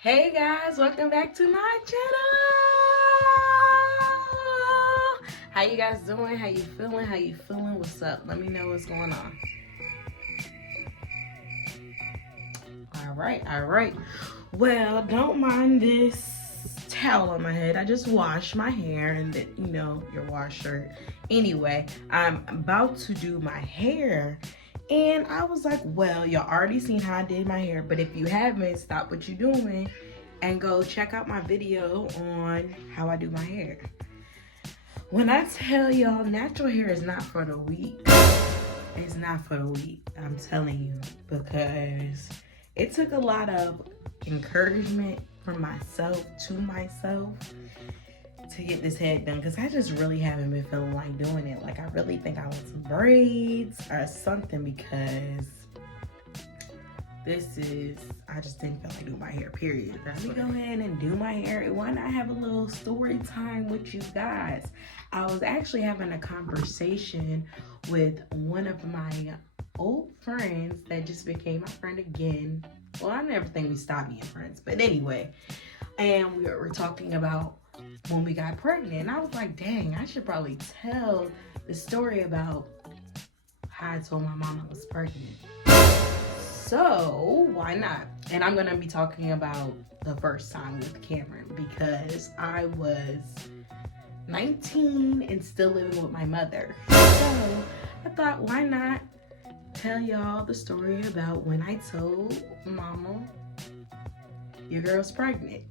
Hey guys, welcome back to my channel. How you guys doing? How you feeling? How you feeling? What's up? Let me know what's going on. All right. Well, don't mind this towel on my head. I just washed my hair and then, your wash shirt. Anyway, I'm about to do my hair. And I was like, well, y'all already seen how I did my hair, but if you haven't, stop what you're doing and go check out my video on how I do my hair. When I tell y'all, natural hair is not for the weak. It's not for the weak, I'm telling you, because it took a lot of encouragement from myself to myself to get this head done, because I just really haven't been feeling like doing it. Like, I really think I want some braids or something, because I just didn't feel like doing my hair, period. Let me go ahead and do my hair. Why not have a little story time with you guys? I was actually having a conversation with one of my old friends that just became my friend again. Well, I never think we stopped being friends, but anyway. And we were talking about when we got pregnant. And I was like, dang, I should probably tell the story about how I told my mom I was pregnant. So why not? And I'm gonna be talking about the first time with Cameron, because I was 19 and still living with my mother. So I thought, why not tell y'all the story about when I told mama your girl's pregnant.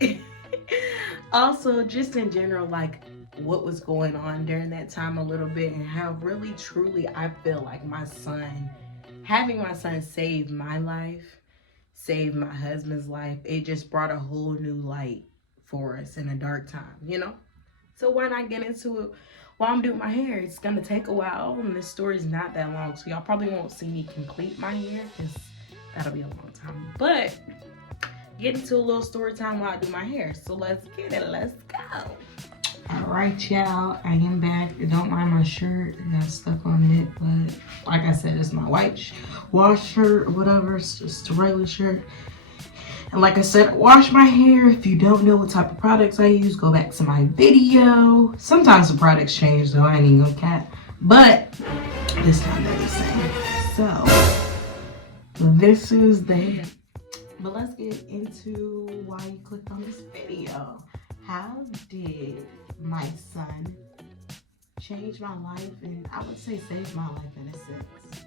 Also, just in general, like what was going on during that time a little bit, and how really truly I feel like having my son saved my life, saved my husband's life. It just brought a whole new light for us in a dark time, So why not get into it while I'm doing my hair? It's gonna take a while, and this story's not that long, so y'all probably won't see me complete my hair, because that'll be a long time. But get into a little story time while I do my hair. So let's get it. Let's go. All right, y'all. I am back. Don't mind my shirt. It got stuck on it, but like I said, it's my white wash shirt or whatever. It's just a regular shirt. And like I said, wash my hair. If you don't know what type of products I use, go back to my video. Sometimes the products change, though. I ain't even gonna cap. But this time they're the same. So this is the. But let's get into why you clicked on this video. How did my son change my life, and I would say save my life in a sense?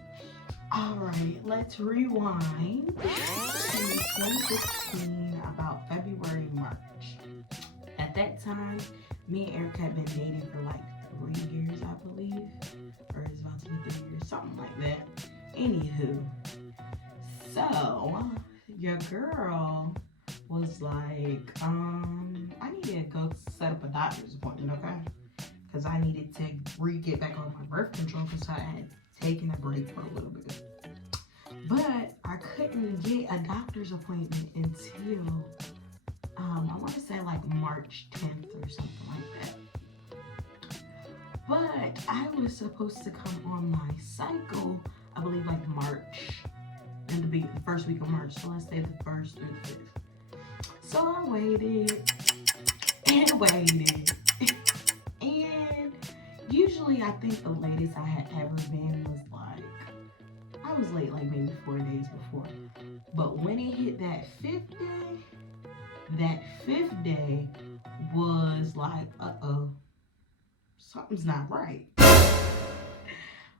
Alright, let's rewind to 2016, about February, March. At that time, me and Eric had been dating for like 3 years, I believe. Or it's about to be 3 years, something like that. Anywho, so your girl was like, I need to go set up a doctor's appointment, okay? Because I needed to get back on my birth control, because I had taken a break for a little bit. But I couldn't get a doctor's appointment until, I want to say like March 10th or something like that. But I was supposed to come on my cycle, I believe like March. In the first week of March, so let's say the 1st or the 5th. So I waited and waited. And usually I think the latest I had ever been was like, I was late like maybe 4 days before. But when it hit that 5th day was like, something's not right.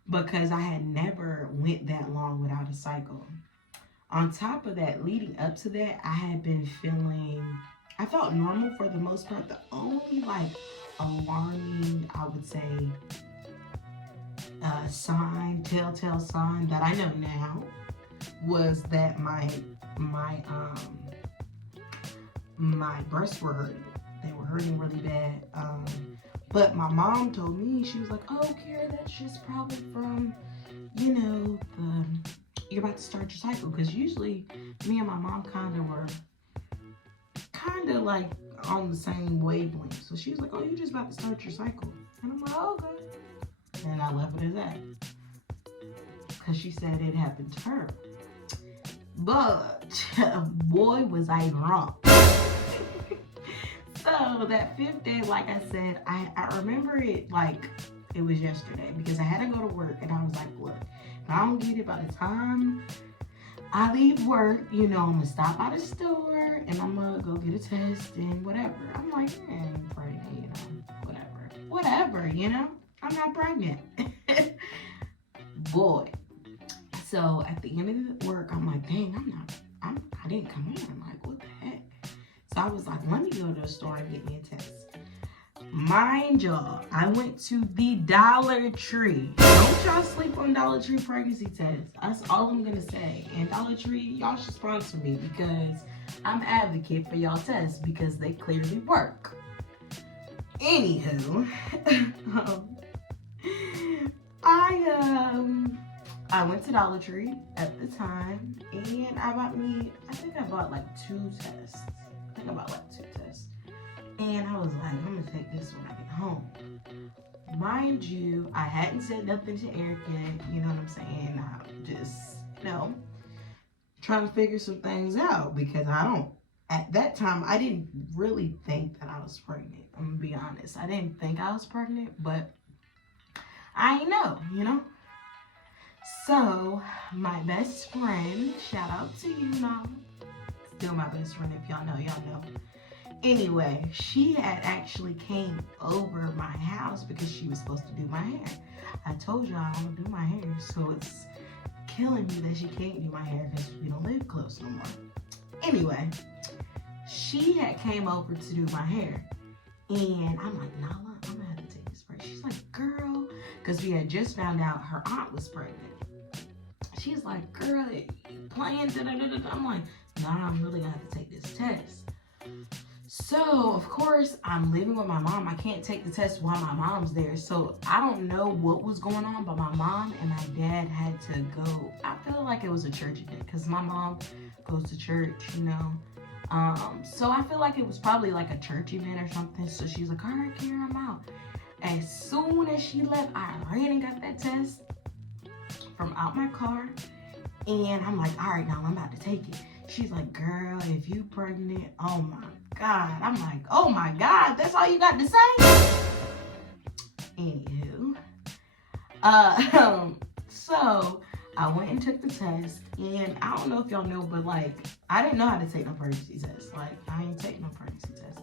Because I had never went that long without a cycle. On top of that, leading up to that, I felt normal for the most part. The only like alarming, I would say, telltale sign that I know now was that my breasts were hurting. They were hurting really bad. But my mom told me, she was like, oh, Kara, that's just probably from, you're about to start your cycle. Because usually me and my mom were like on the same wavelength. So she was like, oh, you're just about to start your cycle. And I'm like, oh, okay. And I left it as that. Because she said it happened to her. But boy, was I wrong. So that 5th day, like I said, I remember it like it was yesterday because I had to go to work and I was like, look, if I don't get it by the time I leave work, you know, I'm gonna stop by the store and I'm gonna go get a test and whatever. I'm like, I'm pregnant, you know, whatever, you know, I'm not pregnant. Boy. So at the end of the work, I'm like, dang, I didn't come on. Like, what the heck? So I was like, let me go to the store and get me a test. Mind y'all, I went to the Dollar Tree. Don't y'all sleep on Dollar Tree pregnancy tests. That's all I'm gonna say. And Dollar Tree, y'all should sponsor me because I'm an advocate for y'all tests because they clearly work. Anywho, I went to Dollar Tree at the time and I think I bought like 2 tests. And I was like, I'm gonna take this when I get home. Mind you, I hadn't said nothing to Eric yet, you know what I'm saying? I'm just, you know, trying to figure some things out because at that time, I didn't really think that I was pregnant. I'm gonna be honest. I didn't think I was pregnant, but I know, you know? So, my best friend, shout out to you, Mama. Still my best friend, if y'all know. Anyway, she had actually came over my house because she was supposed to do my hair. I told y'all I don't do my hair, so it's killing me that she can't do my hair because we don't live close no more. Anyway, she had came over to do my hair. And I'm like, Nala, I'm gonna have to take this break. She's like, girl, because we had just found out her aunt was pregnant. She's like, girl, you playing? Da-da-da-da. I'm like, nah, I'm really gonna have to take this test. So, of course, I'm living with my mom. I can't take the test while my mom's there. So, I don't know what was going on, but my mom and my dad had to go. I feel like it was a church event because my mom goes to church, you know. So I feel like it was probably like a church event or something. So she's like, all right, Kira, I'm out. As soon as she left, I ran and got that test from out my car. And I'm like, all right, now I'm about to take it. She's like, girl, if you pregnant, oh my God. I'm like, oh my God, that's all you got to say? Anywho. So I went and took the test. And I don't know if y'all know, but like, I didn't know how to take no pregnancy test. Like, I ain't taking no pregnancy test.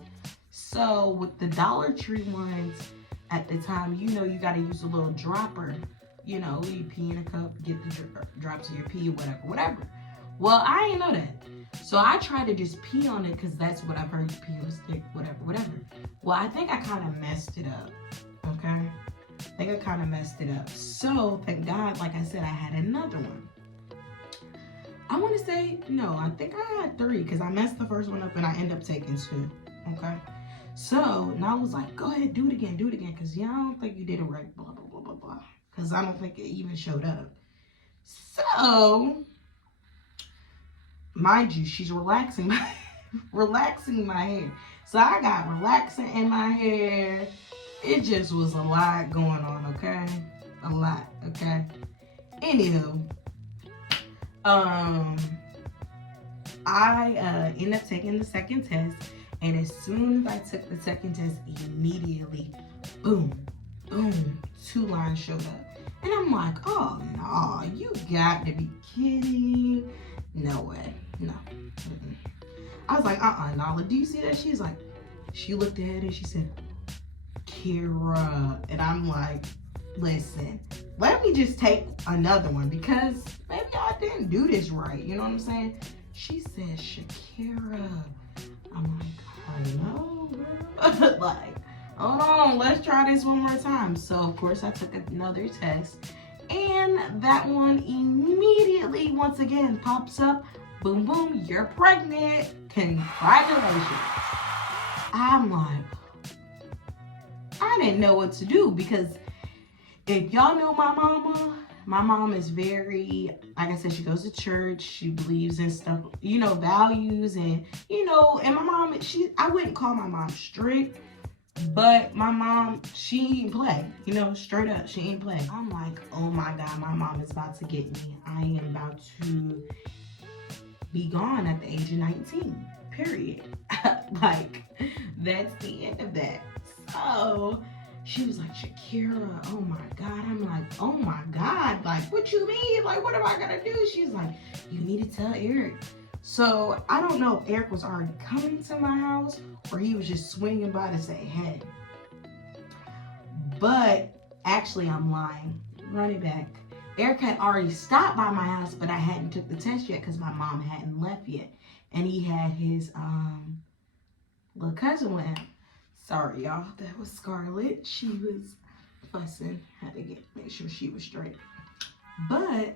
So with the Dollar Tree ones, at the time, you know, you got to use a little dropper. You know, you pee in a cup, get the drops of your pee, whatever. Well, I didn't know that. So I tried to just pee on it because that's what I've heard, pee on a stick, whatever. Well, I think I kind of messed it up, okay? I think I kind of messed it up. So, thank God, like I said, I had another one. I want to say, no, I think I had 3 because I messed the first one up and I ended up taking 2, okay? So, now I was like, go ahead, do it again, because yeah, I don't think you did it right, blah, blah, blah, blah, blah. Because I don't think it even showed up. So, mind you, she's relaxing my hair. So I got relaxing in my hair. It just was a lot going on, okay? A lot, okay? Anywho, I ended up taking the second test. And as soon as I took the second test, immediately, boom, 2 lines showed up. And I'm like, oh, no, you got to be kidding. No way. No. Mm-mm. I was like, Nala, do you see that? She's like, she looked ahead and she said, Kira. And I'm like, listen, let me just take another one because maybe I didn't do this right. You know what I'm saying? She said, Shakira. I'm like, hello, girl. Like, hold on, let's try this one more time. So, of course, I took another test. And that one immediately, once again, pops up. Boom, boom, you're pregnant. Congratulations. I'm like, I didn't know what to do because if y'all know my mom is very, like I said, she goes to church. She believes in stuff, you know, values and, you know, and my mom, I wouldn't call my mom strict. But my mom, she ain't play, you know, straight up, she ain't play. I'm like, oh my God, my mom is about to get me. I am about to be gone at the age of 19, period. Like, that's the end of that. So she was like, Shakira, oh my God. I'm like, oh my God. Like, what you mean? Like, what am I going to do? She's like, you need to tell Eric. So I don't know if Eric was already coming to my house or he was just swinging by to say hey. But actually, I'm lying. Run it back. Eric had already stopped by my house, but I hadn't took the test yet because my mom hadn't left yet. And he had his little cousin with him. Sorry, y'all. That was Scarlett. She was fussing. Had to make sure she was straight. But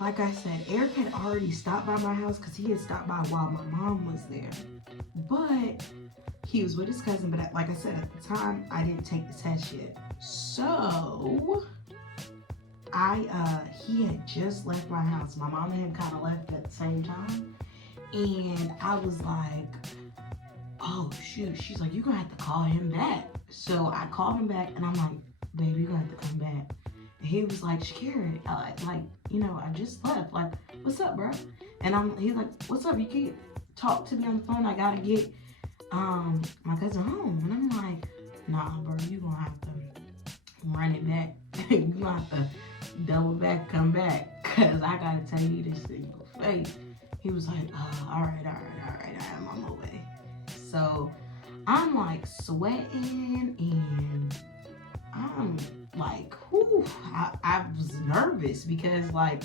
like I said, Eric had already stopped by my house because he had stopped by while my mom was there. But he was with his cousin. But like I said, at the time, I didn't take the test yet. So he had just left my house. My mom had kind of left at the same time. And I was like, oh shoot. She's like, you're gonna have to call him back. So I called him back and I'm like, baby, you're gonna have to come back. And he was like, Shakira, like, you know, I just left. Like, what's up, bro? And he's like, what's up? You can't talk to me on the phone. I gotta get my cousin home. And I'm like, nah, bro, you gonna have to run it back. You gonna have to double back, come back. Cause I gotta tell you this in your face. He was like, all right, I'm on my way. So I'm like sweating and I'm like, whew, I was nervous because like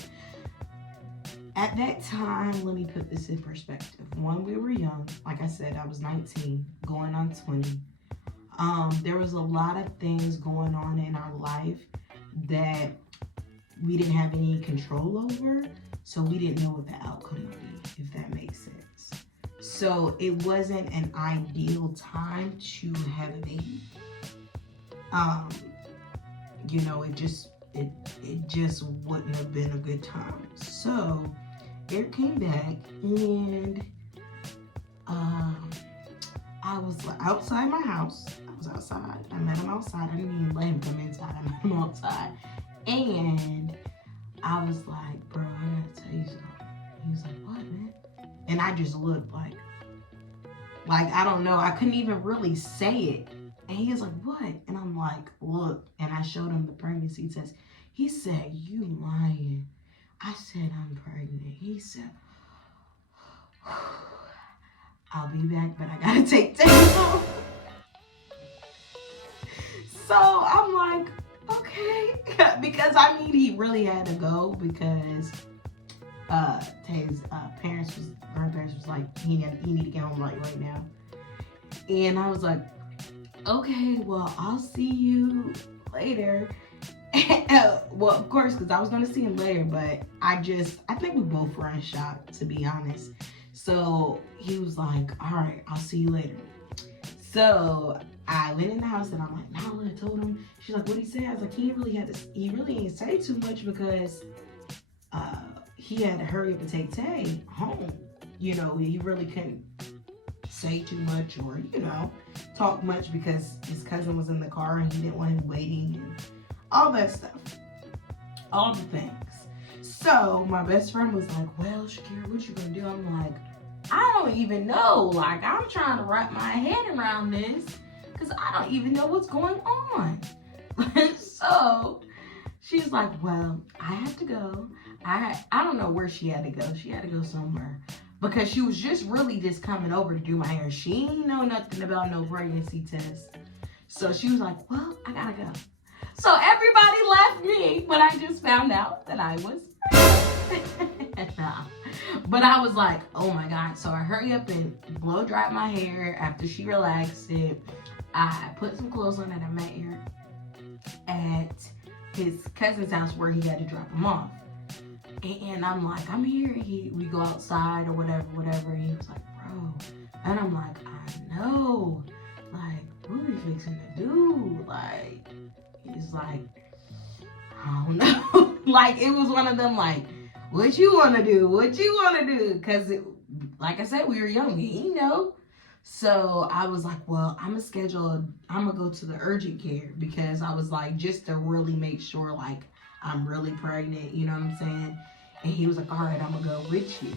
at that time, let me put this in perspective. When we were young, like I said, I was 19, going on 20. There was a lot of things going on in our life that we didn't have any control over. So we didn't know what the outcome would be, if that makes sense. So it wasn't an ideal time to have a baby. You know, it just wouldn't have been a good time. So Eric came back and I was outside my house. I was outside. I met him outside. I didn't even let him come inside. I met him outside. And I was like, bro, I gotta tell you something. He was like, what, man? And I just looked like, I don't know. I couldn't even really say it. And he was like, what? And I'm like, look. And I showed him the pregnancy test. He said, you lying. I said, I'm pregnant. He said, I'll be back, but I gotta take days off. So I'm like, okay. Because I mean, he really had to go because his grandparents was like, he need to get home right now. And I was like, okay, well, I'll see you later. Well, of course, because I was going to see him later, but I think we both were in shock, to be honest. So he was like, all right, I'll see you later. So I went in the house and I'm like, no, I told him. She's like, what'd he say? I was like, he really didn't say too much because he had to hurry up and take Tay home. You know, he really couldn't say too much or, you know, talk much because his cousin was in the car and he didn't want him waiting and all that stuff. All the things. So my best friend was like, well, Shakira, what you gonna do? I'm like, I don't even know. Like, I'm trying to wrap my head around this because I don't even know what's going on. So she's like, well, I have to go. I don't know where she had to go. She had to go somewhere because she was just coming over to do my hair. She ain't know nothing about no pregnancy test. So she was like, well, I gotta go. So everybody left me when I just found out that I was pregnant. But I was like, oh my God. So I hurry up and blow dried my hair after she relaxed it. I put some clothes on and I met her at his cousin's house where he had to drop him off. And I'm like, I'm here. We go outside or whatever. And he was like, bro. And I'm like, I know. Like, what are we fixing to do? Like, he's like, I don't know. Like, it was one of them like, what you want to do? What you want to do? Because, like I said, we were young. He know. So I was like, well, I'm going to go to the urgent care because I was like, just to really make sure, like, I'm really pregnant. You know what I'm saying? And he was like, all right, I'm going to go with you.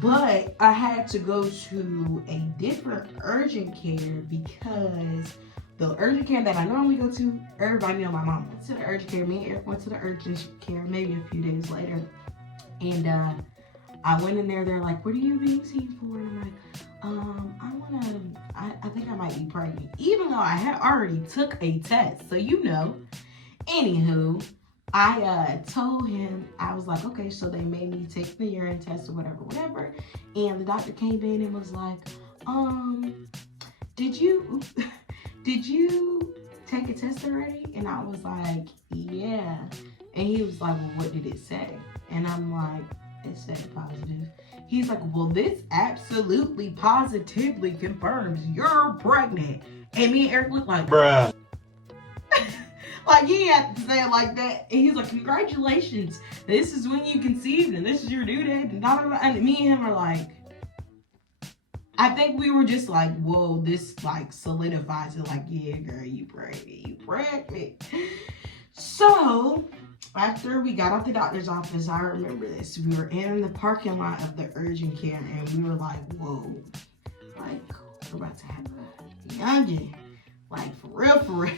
But I had to go to a different urgent care because the urgent care that I normally go to, everybody know my mom went to the urgent care. Me and Eric went to the urgent care maybe a few days later. And I went in there, they're like, what are you being seen for? And I'm like, I think I might be pregnant. Even though I had already took a test. So you know. Anywho, I told him, I was like, okay, so they made me take the urine test or whatever. And the doctor came in and was like, did you take a test already? And I was like, yeah. And he was like, well, what did it say? And I'm like, it said positive. He's like, well, this absolutely positively confirms you're pregnant. And me and Eric looked like, bruh. Like, he had to say it like that. And he's like, congratulations. This is when you conceived and this is your due date. And me and him are like, I think we were just like, whoa, this like solidifies it. Like, yeah, girl, you pregnant. So after we got out the doctor's office, I remember this. We were in the parking lot of the urgent care and we were like, whoa, like, we're about to have a youngin'. Like, for real.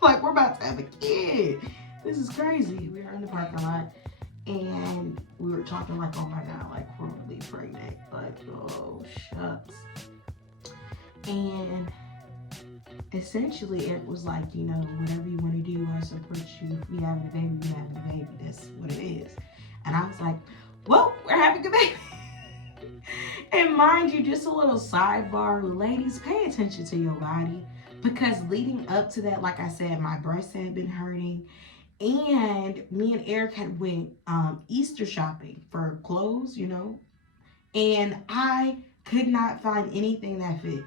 Like, we're about to have a kid. This is crazy. We were in the parking lot and we were talking like, oh my God, like, we're really pregnant. Like, oh, shucks. And essentially it was like, you know, whatever you want to do, I support you. If we having a baby, we having a baby. That's what it is. And I was like, well, we're having a baby. And mind you, just a little sidebar, ladies, pay attention to your body. Because leading up to that, like I said, my breasts had been hurting. And me and Eric had went Easter shopping for clothes, you know. And I could not find anything that fit.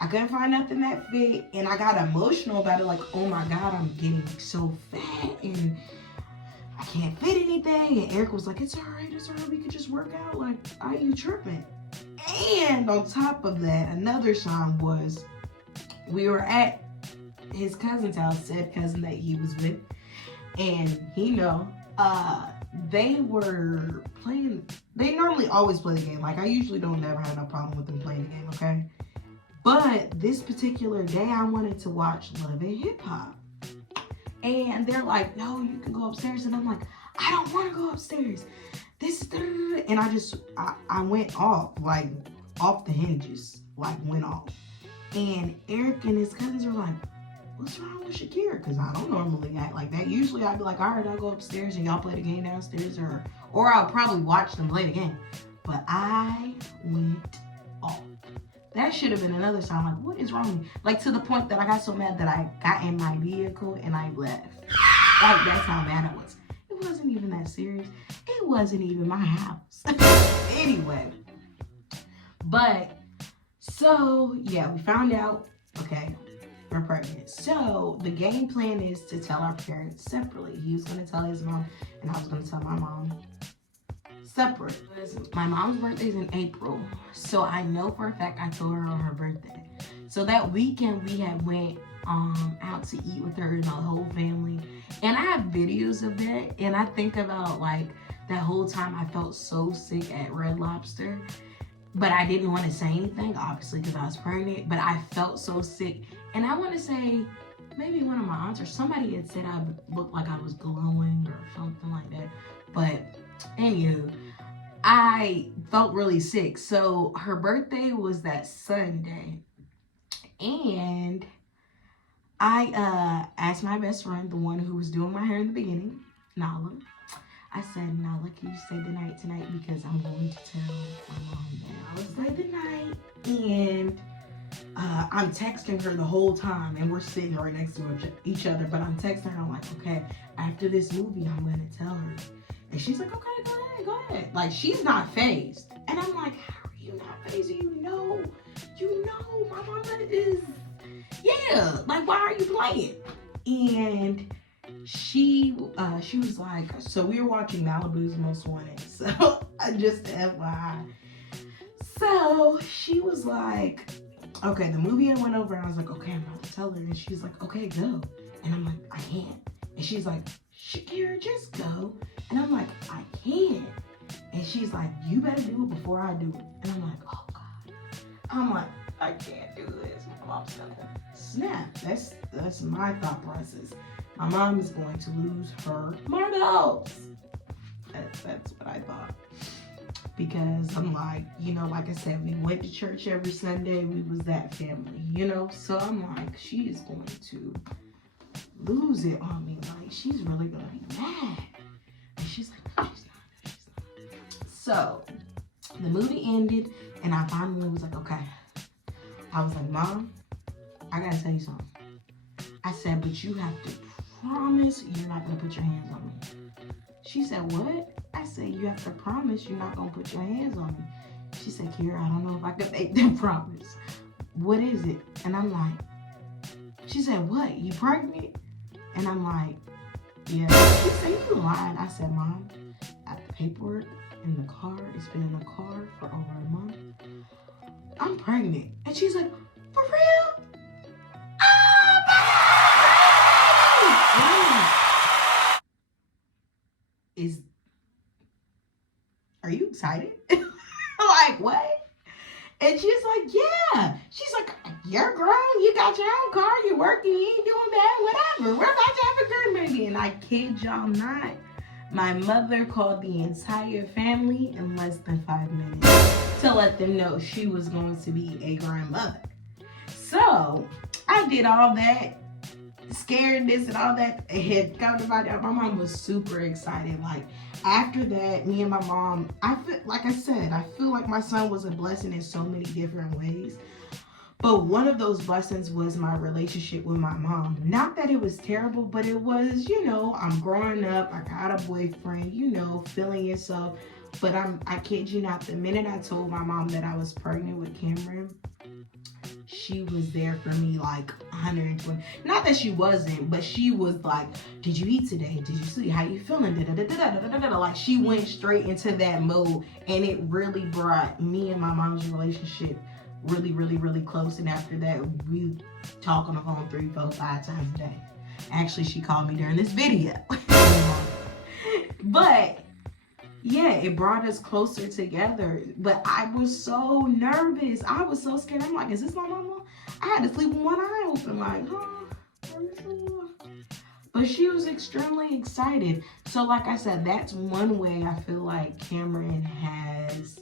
I couldn't find nothing that fit. And I got emotional about it. Like, oh my God, I'm getting so fat. And I can't fit anything. And Eric was like, it's all right. We could just work out. Like, I ain't tripping. And on top of that, another sign was, we were at his cousin's house, said cousin that he was with, and he know, they were playing, they normally always play the game. Like, I usually don't never have no problem with them playing the game, okay? But this particular day, I wanted to watch Love and Hip Hop. And they're like, no, you can go upstairs. And I'm like, I don't want to go upstairs. This is, and I went off, like, off the hinges, like, went off. And Eric and his cousins are like, what's wrong with Shakira? Because I don't normally act like that. Usually I'd be like, all right, I'll go upstairs and y'all play the game downstairs, or I'll probably watch them play the game. But I went off. That should have been another sign. Like, what is wrong with me? Like, to the point that I got so mad that I got in my vehicle and I left. Like, that's how mad I was. It wasn't even that serious. It wasn't even my house. Anyway. But, so, yeah, we found out, okay, we're pregnant. So, the game plan is to tell our parents separately. He was going to tell his mom, and I was going to tell my mom separate. My mom's birthday is in April, so I know for a fact I told her on her birthday. So that weekend we had went out to eat with her and the whole family, and I have videos of that, and I think about like that whole time I felt so sick at Red Lobster, but I didn't want to say anything, obviously, because I was pregnant, but I felt so sick. And I want to say maybe one of my aunts or somebody had said I looked like I was glowing or something like that. But anywho, I felt really sick. So her birthday was that Sunday. And I asked my best friend, the one who was doing my hair in the beginning, Nala. I said, Nala, can you say the night tonight? Because I'm going to tell my mom that I was say the night. And I'm texting her the whole time, and we're sitting right next to each other, but I'm texting her, I'm like, okay, after this movie, I'm going to tell her. And she's like, okay, go ahead. Like, she's not fazed. And I'm like, how are you not fazed? You know, my mama is, yeah, like, why are you playing? And she was like, so we were watching Malibu's Most Wanted, so just FYI. So she was like, okay, the movie I went over, and I was like, okay, I'm about to tell her. And she's like, okay, go. And I'm like, I can't. And she's like, Shakira, just go. And I'm like, I can't. And she's like, you better do it before I do it. And I'm like, oh God. I'm like, I can't do this. My mom's gonna snap. That's my thought process. My mom is going to lose her marbles. That's what I thought. Because I'm like, like I said, we went to church every Sunday. We was that family, So I'm like, she is going to lose it on me. Like, she's really gonna be mad. And she's like, no, she's not. So the movie ended, and I finally was like, okay. I was like, Mom, I gotta tell you something. I said, but you have to promise you're not gonna put your hands on me. She said, what? I said, you have to promise you're not gonna put your hands on me. She said, Kiera, I don't know if I can make that promise. What is it? And I'm like, she said, what? You pregnant? And I'm like, yeah. She said, you lying. I said, Mom, I have the paperwork in the car. It's been in the car for over a month. I'm pregnant. And she's like, for real? Oh my God! Are you excited? Like, what? And she's like, yeah. She's like, you're grown. You got your own car. You're working. You ain't doing bad. Whatever. We're about to have a good baby. And I kid y'all not. My mother called the entire family in less than 5 minutes to let them know she was going to be a grandmother. So I did all that, scaredness and all that. Had come to find out, my mom was super excited. Like, after that, me and my mom, I feel like my son was a blessing in so many different ways. But one of those blessings was my relationship with my mom. Not that it was terrible, but it was, I'm growing up. I got a boyfriend, feeling yourself. But I kid you not, the minute I told my mom that I was pregnant with Cameron, she was there for me like 120. Not that she wasn't, but she was like, did you eat today? Did you sleep? How you feeling? Like, she went straight into that mode, and it really brought me and my mom's relationship really, really, really close. And after that, we talk on the phone 3, 4, 5 times a day. Actually, she called me during this video. But yeah, it brought us closer together. But I was so nervous. I was so scared. I'm like, is this my mama? I had to sleep with one eye open, like, huh? Are you sure? But she was extremely excited. So like I said, that's one way I feel like Cameron has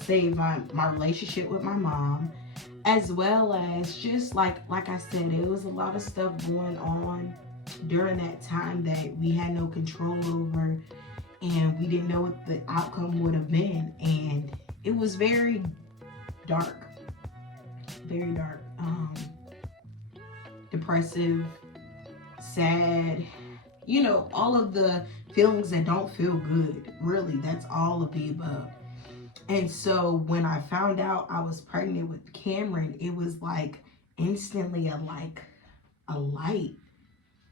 saved my relationship with my mom, as well as just like I said, it was a lot of stuff going on during that time that we had no control over, and we didn't know what the outcome would have been. And it was very dark, depressive, sad, all of the feelings that don't feel good. Really, that's all of the above. And so when I found out I was pregnant with Cameron, it was like instantly a light.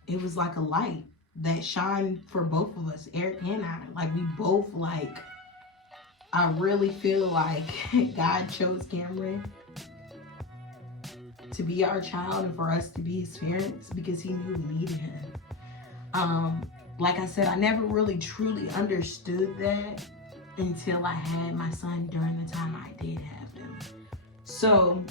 It was like a light that shined for both of us, Eric and I. Like, we both, I really feel like God chose Cameron to be our child and for us to be his parents because he knew we needed him. Like I said, I never really truly understood that until I had my son during the time I did have him. So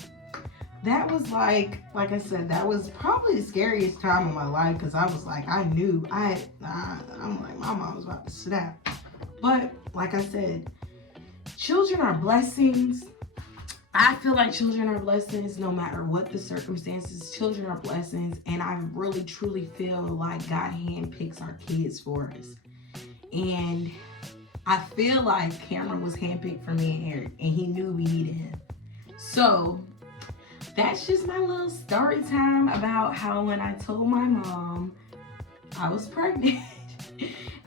that was like I said, that was probably the scariest time of my life, because I was like, I'm like, my mom was about to snap. But like I said, children are blessings. I feel like children are blessings no matter what the circumstances. Children are blessings, and I really truly feel like God handpicks our kids for us. And I feel like Cameron was handpicked for me and Eric, and he knew we needed him. So that's just my little story time about how when I told my mom I was pregnant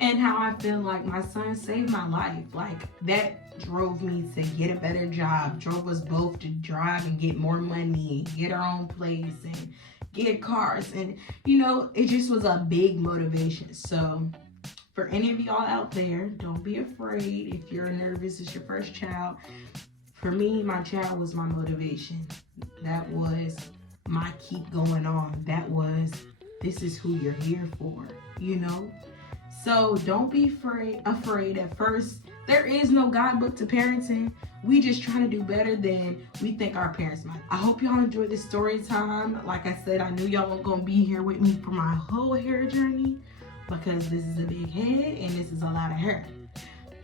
and how I feel like my son saved my life. Like, that drove me to get a better job, drove us both to drive and get more money and get our own place and get cars. And, it just was a big motivation. So for any of y'all out there, don't be afraid if you're nervous. It's your first child. For me, my child was my motivation. That was my keep going on. That was, this is who you're here for, So don't be afraid. At first, There is no guidebook to parenting. We just trying to do better than we think our parents might. I hope y'all enjoyed this story time. Like I said, I knew y'all weren't gonna be here with me for my whole hair journey because this is a big head and this is a lot of hair.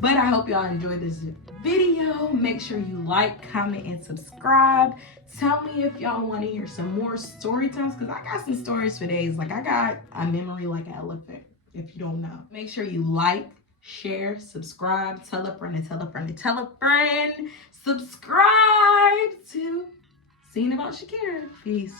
But I hope y'all enjoyed this video. Make sure you like, comment, and subscribe. Tell me if y'all want to hear some more story times because I got some stories for days. Like I got a memory like an elephant, if you don't know. Make sure you like, share, subscribe, tell a friend and tell a friend and tell a friend. Subscribe to Seeing About Shakira. Peace.